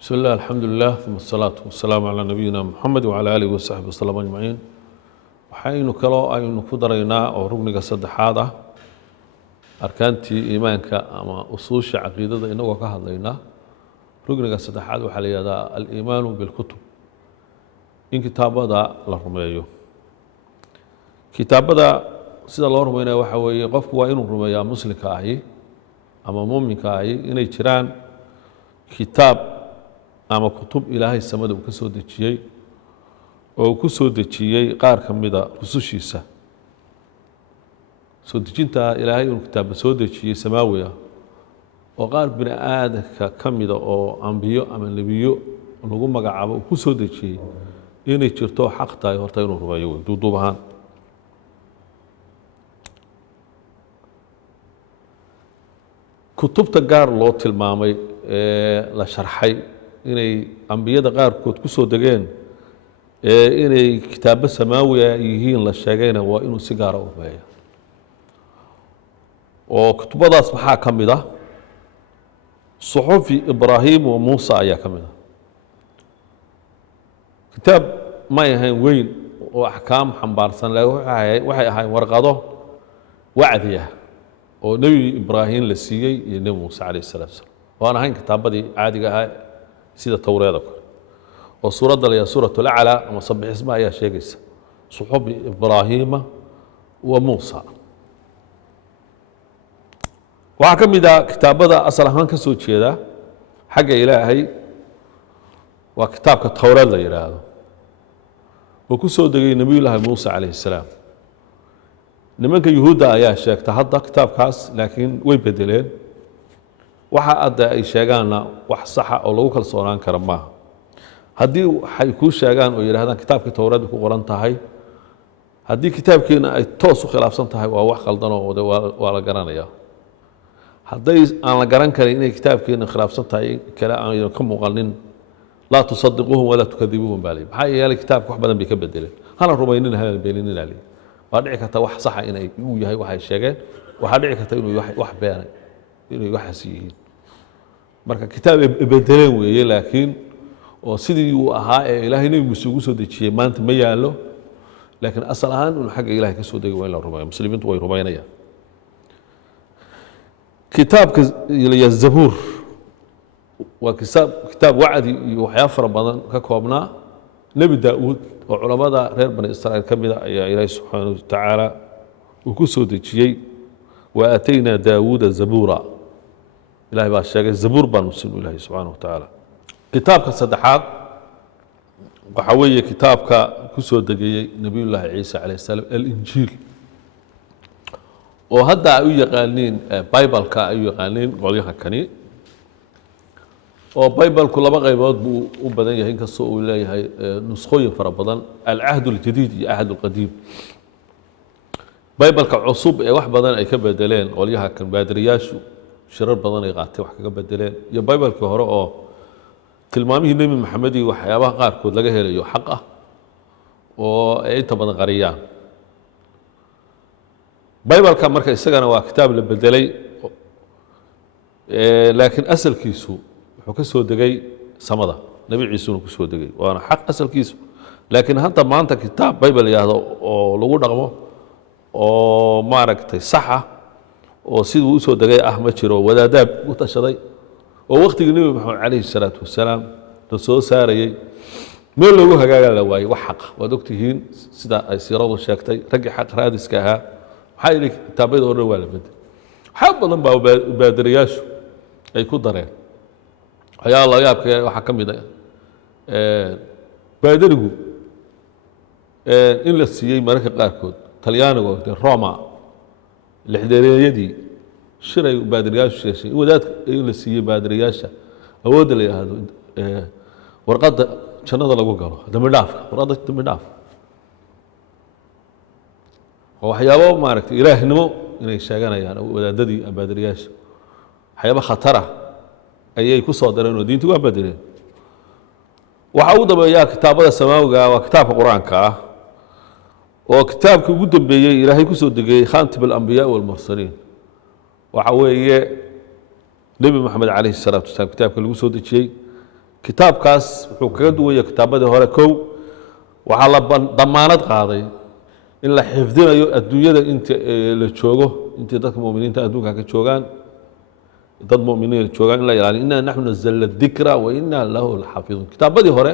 بسم الله الحمد لله ثم الصلاة والسلام على نبينا محمد وعلى آله وصحبه وسلم أجمعين waxaynu kaloo aynu ku daraynaa oo rugniga saddexaad ah arkaantii iimaanka ama usuusha caqiidada inagoo ka hadlaynaa rugniga saddexaad waxaa la yidhahdaa al-iimaanu bilkutub in kitaabada la rumeeyo kitaabada sida loo rumeynaya waxaa weeye qofku waa inuu rumeeyaa muslimka ahi ama muuminka ahi inay jiraan kitaab ama kutub ilaahay samada uu ka soo dejiyey oo ku soo dejiyey qaar ka mida rusushiisa soo dejinta ilaahay uu kitaab soo dejiyey samaawi ah oo qaar bini aadamka ka mida oo ambiyo ama nebiyo lagu magacaabo uu ku soo dejiyey inay jirto xaq tahay horta inuu rumeeyo duuduub ahaan kutubta gaar loo tilmaamay ee la sharxay inay ambiyada qaarkood ku soo degeen inay kitaabo samaawi ah yihiin la sheegayna waa inuu si gaara u rumeeyo oo kutubadaas maxaa ka mid ah suxufi ibraahim wa muusa ayaa ka mid ah kitaab may ahayn weyn oo axkaam xambaarsan waxay ahayn warqado wacdi ah oo nebi ibraahim la siiyey iyo nebi muuse calayhi salaatu wasalaam waan ahayn kitaabadii caadiga ahaa sida towreeda kale oo suuradda la yidhaha suuratu laclaa ama sabix isma ayaa sheegaysa suxufi ibraahiima wa muusa waxaa ka mid ah kitaabada asal ahaan ka soo jeeda xagga ilaahay waa kitaabka towreed la yidhaahdo oo ku soo degay nebiyullaahi muuse calayhi salaam nimanka yuhuudda ayaa sheegta hadda kitaabkaas laakiin way bedeleen waxa hadda ay sheegaanna wax saxa oo lagu kalsoonaan kara maaha haddii waxay kuu sheegaan oo yidhahdaan kitaabkii towreed ku qoran tahay haddii kitaabkiina ay toos u khilaafsan tahay waa wax qaldan oo waa la garanayaa hadday aan la garan karin inay kitaabkiina khilaafsan tahay kale aan ka muuqanin laa tusadiquuhum walaa tukadibuuhum baa leeyahay maxaa yeelay kitaabka wax badan bay ka bedeleen hana rumaynina hana beeninina leeyahay waa dhici karta wax saxa inay uu yahay waxay sheegeen waxaa dhici karta inuu wax beenay inay waxaas yihiin marka kitaab bedeleen weeye laakiin oo sidii uu ahaa ee ilaahay nebi muuse ugu soo dejiyey maanta ma yaallo laakiin asal ahaan inuu xagga ilaahay ka soo degay waa in la rumeeyo muslimiintu way rumaynayaan kitaabka zabuur waa kitaab wacdi iyo waxyaabo fara badan ka koobnaa nebi daa'uud oo culammada reer bani israa'iil ka mida ayaa ilaahay subxaanahu watacaala uu ku soo dejiyey wa aataynaa daawuuda zabuura ilahay baa sheegay zabuur baanu sinu ilaahay subxaanahu watacaala kitaabka saddexaad waxaa weeye kitaabka ku soo degayey nebiyullaahi ciise calayh salaam alinjiil oo hadda ay u yaqaaniin bibaleka ay u yaqaaniin qolyaha kani oo bibalku laba qaybood buu u badan yahay inkastoo uu leeyahay nuskhooyin fara badan alcahd aljadiid iyo ahd alqadiim bibalka cusub ee wax badan ay ka bedeleen qolyaha kan baadiriyaashu shirar badan ay qaateen wax kaga bedeleen iyo bibalkii hore oo tilmaamihii nebi maxamed iyo waxyaabaha qaarkood laga helayo xaq ah oo ay inta badan qariyaan bibalka marka isagana waa kitaab la bedelay laakiin asalkiisu wuxuu ka soo degay samada nebi ciisuna ku soo degay waana xaq asalkiisu laakiin hadda maanta kitaab bibal yidhaahdo oo lagu dhaqmo oo maaragtay sax ah oo siduu u soo degay ah ma jiro wadaadaab u tashaday oo waqtigii nebi maxamed calayhi salaatu wasalaam la soo saarayey meel loogu hagaagaa la waayey wax xaqa waad ogtihiin sida ay siiradu sheegtay raggii xaq raadiska ahaa maxaa yidhi kitaabyada oo dhan waa la bedel waxaa badan baa baadiriyaashu ay ku dareen ayaa la yaabka waxaa ka mid ah baadirigu in la siiyey mararka qaarkood talyaanigu roma lixdareeyadii shiray baadiriyaashu sheeshay in wadaadka in la siiyey baadiriyaasha awoodda la yidhaahdo warqadda jannada lagu galo dambi dhaafka warqadda dambi dhaaf waa waxyaabo maaragtay ilaahnimo inay sheeganayaan wadaadadii baadiriyaasha waxyaabo khatara ayay ku soo dareen oo diintu waa bedeleen waxaa ugu dambeeyaa kitaabada samaawiga waa kitaabka qur-aanka ah oo kitaabkii ugu dambeeyey ilaahay ku soo degayey khaatib alambiyaa walmursaliin waxa weeye nebi maxamed calayhi salaatu wasalaam kitaabka lagu soo dejiyey kitaabkaas wuxuu kaga duwaya kitaabadii hore kow waxaa la damaanad qaaday in la xifdinayo adduunyada inta la joogo intii dadka mu'miniinta adduunka ka joogaan dad mu'miniin joogaan in la ilaaliyo inna nahnu nazzalna dhikra wa inna lahu lahafidun kitaabadii hore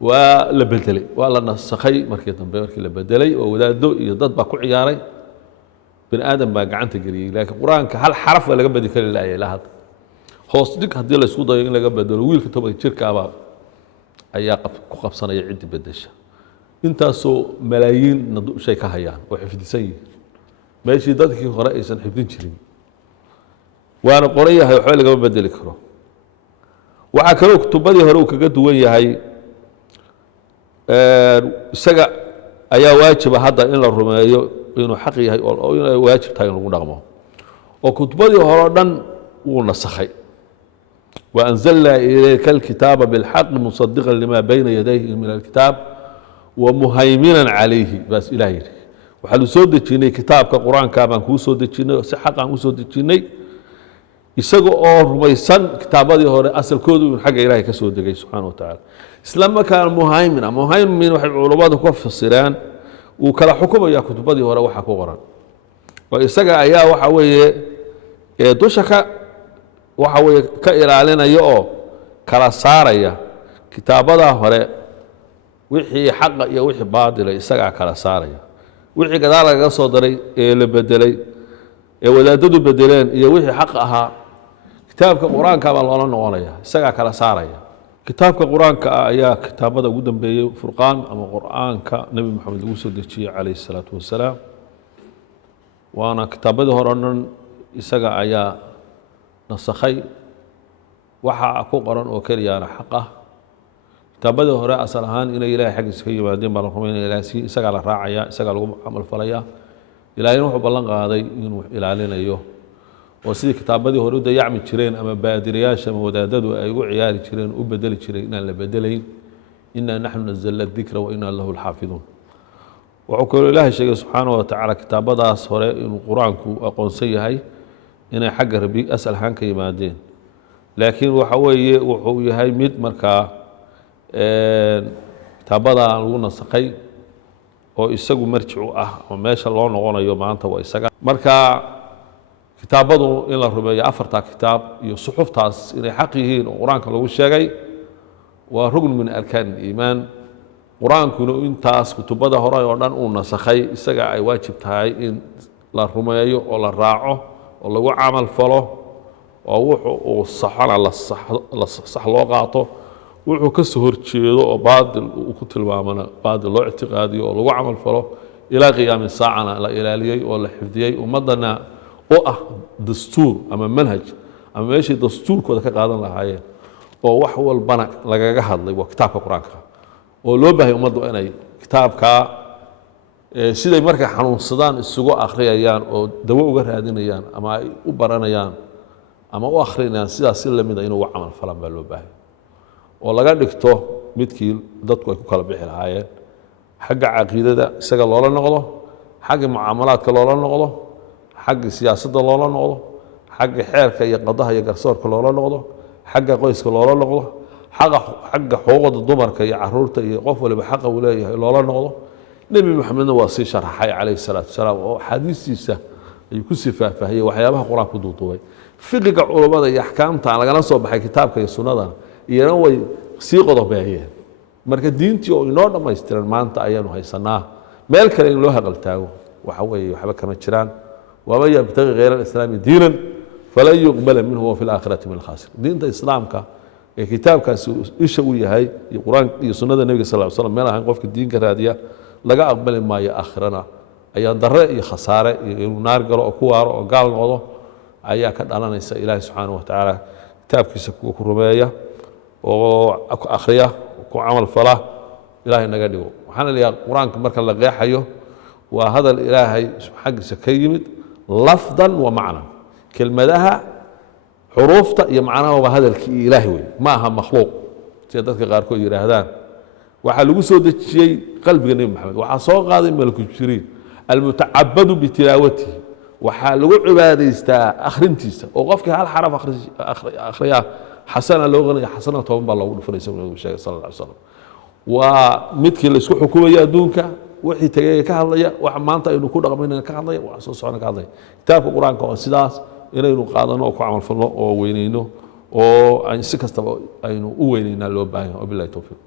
waa la bedelay waa la nasakhay markii dambe markii la bedelay oo wadaado iyo dad baa ku ciyaaray bin aadam baa gacanta geliyay laakiin quraanka hal xaraf laga bedeli kari laayay la had hoos dhig haddii la isku dayo in laga bedelo wiilka toban jirka ah ayaa ku qabsanaya cid bedesha intaasoo malaayiin shay ka hayaan oo xifdisan yihiin meeshii dadkii hore aysan xifdin jirin waana qoran yahay waxba lagama bedeli karo waxaa kaloo kutubadii hore uu kaga duwan yahay isaga ayaa waajiba hadda in la rumeeyo inuu xaq yahay oo inay waajib tahay in lagu dhaqmo oo kutubadii hore oo dhan wuu nasakhay وأنزلنا إليك الكتاب بالحق مصدقا لما بين يديه من الكتاب ومهيمنا عليه بس إلهي وحلو سود جيني كتاب كقرآن كابان كو سود جيني سحق عن سود جيني يسقوا أور ميسن كتابات هوري أصل كودو من حق إلهي كسود جي سبحانه وتعالى إسلام كان مهيمن وحي علماء كوف الصيران وكلا حكم يا كتبات هوري وحكو قرآن ويسقى أياه وحوي دوشك waxa way ka ilaalinaya oo kala saaraya kitaabada hore wixii xaq iyo wixii baadil isaga kala saaraya wixii gadaal laga soo daray ee la bedelay ee wadaadadu bedeleen iyo wixii xaq ahaa kitaabka quraanka baa loo noqonaya isaga kala saaraya kitaabka quraanka ayaa kitaabada ugu dambeeyay furqaan ama quraanka nabi maxamed lagu soo dejiyay calayhi salaatu wasalaam waana kitaabada hore isaga ayaa nasakhay waxa ku qoran oo kaliya xaq ah kitaabada hore asal ahaan inay ilaahay xaqiisa ka yimaadeen baa la rumaynaya ilaahay isaga la raacaya isaga lagu amal falaya ilaahay wuxuu ballan qaaday inuu ilaalinayo oo sidii kitaabadii hore u dayacmi jireen ama baadiriyaasha ama wadaadadu ay ugu ciyaari jireen u bedeli jireen inaan la bedelayn inna nahnu nazzalna dhikra wa inna lahu lahafidun wuxuu kaloo ilaahay sheegay subxaanahu wa tacaala kitaabadaas hore inuu qur-aanku aqoonsan yahay inay xagga rabbi asal ahaan ka yimaadeen laakiin waxa weeye wuxuu yahay mid markaa kitaabada lagu nasakhay oo isagu marjic u ah oo meesha loo noqonayo maanta waa isaga marka kitaabadu in la rumeeyo afarta kitaab iyo suxuftaas inay xaq yihiin oo quraanka lagu sheegay waa rugn min arkaan iimaan quraankuna intaas kutubada hore oo dhan uu nasakhay isaga ay waajib tahay in la rumeeyo oo la raaco oo lagu camal falo oo wuxuu saxana la sax loo qaato wuxuu ka soo horjeedo oo baadil uu ku tilmaamana baadil loo ictiqaadiyo oo lagu camal falo ilaa qiyaam saacana la ilaaliyay oo la xifdiyay ummadana oo ah dastuur ama manhaj ama meeshii dastuurkooda ka qaadan lahaayeen oo wax walbana lagaga hadlay waa kitaabka quraanka oo loo baahay ummaddu inay kitaabka siday markay xanuunsadaan isugu akhriyayaan oo dawo uga raadinayaan ama ay u baranayaan ama u akhrinayaan sidaas si lamid ah inuu wax camal falan baa loo baahay oo laga dhigto midkii dadku ay ku kala bixi lahaayeen xagga caqiidada isaga loola noqdo xagga mucaamalaadka loola noqdo xagga siyaasadda loola noqdo xagga xeerka iyo qadaha iyo garsoorka loola noqdo xagga qoyska loola noqdo xagga xuquuqda dumarka iyo caruurta iyo qof waliba xaqa uu leeyahay loola noqdo nebi maxamedna waa sii sharaxay calayhi salaatu wasalaam oo xadiistiisa ayuu ku sii faahfaahiyey waxyaabaha qur-aanku duuduubay fiqiga culummada iyo axkaamta lagala soo baxay kitaabka iyo sunnada iyana way sii qodobeeyeen marka diintii oo inoo dhammaystiran maanta ayaanu haysanaa meel kale in loo haqaltaago waxa weeye waxba kama jiraan waman yabtagi hayra alislaami diinan falan yuqbala minhu wa fi laakhirati min alkhaasir diinta islaamka ee kitaabkaasi isha u yahay iyo qur-aan iyo sunnada nebiga sal ly slam meel ahaan qofka diinka raadiya laga aqbali maayo aakhirana ayaan darre iyo khasaare iyo inuu naar galo oo ku waaro oo gaal noqdo ayaa ka dhalanaysa ilaahi subxaanahu wa tacaala kitaabkiisa kuwa ku rumeeya oo ku akhriya ku camal fala ilaahay naga dhigo waxaana leeyahay qur-aanka marka la qeexayo waa hadal ilaahay xaggiisa ka yimid lafdan wa macnan kelmadaha xuruufta iyo macnaha waa hadalkii ilaahay wey ma aha makhluuq sida dadka qaarkood yidhaahdaan waxaa lagu soo dejiyey qalbiga nebi maxamed waxaa soo qaaday malaku jibriil almutacabadu bitilaawatihi waxaa lagu cibaadaystaa akhrintiisa oo qofkii hal xaraf akhriya xasana loo qanaya xasana toban baa loogu dhufanaysa nabigu sheegay sala alla alay wasalam waa midkii la isku xukumaya adduunka wixii tagay ka hadlaya wax maanta aynu ku dhaqmayna ka hadlaya wax soo socona ka hadlaya kitaabka qur-aanka oo sidaas inaynu qaadano oo ku camal falno oo weynayno oo si kastaba aynu u weynaynaa loo baahan yahay wabillahi tawfiiq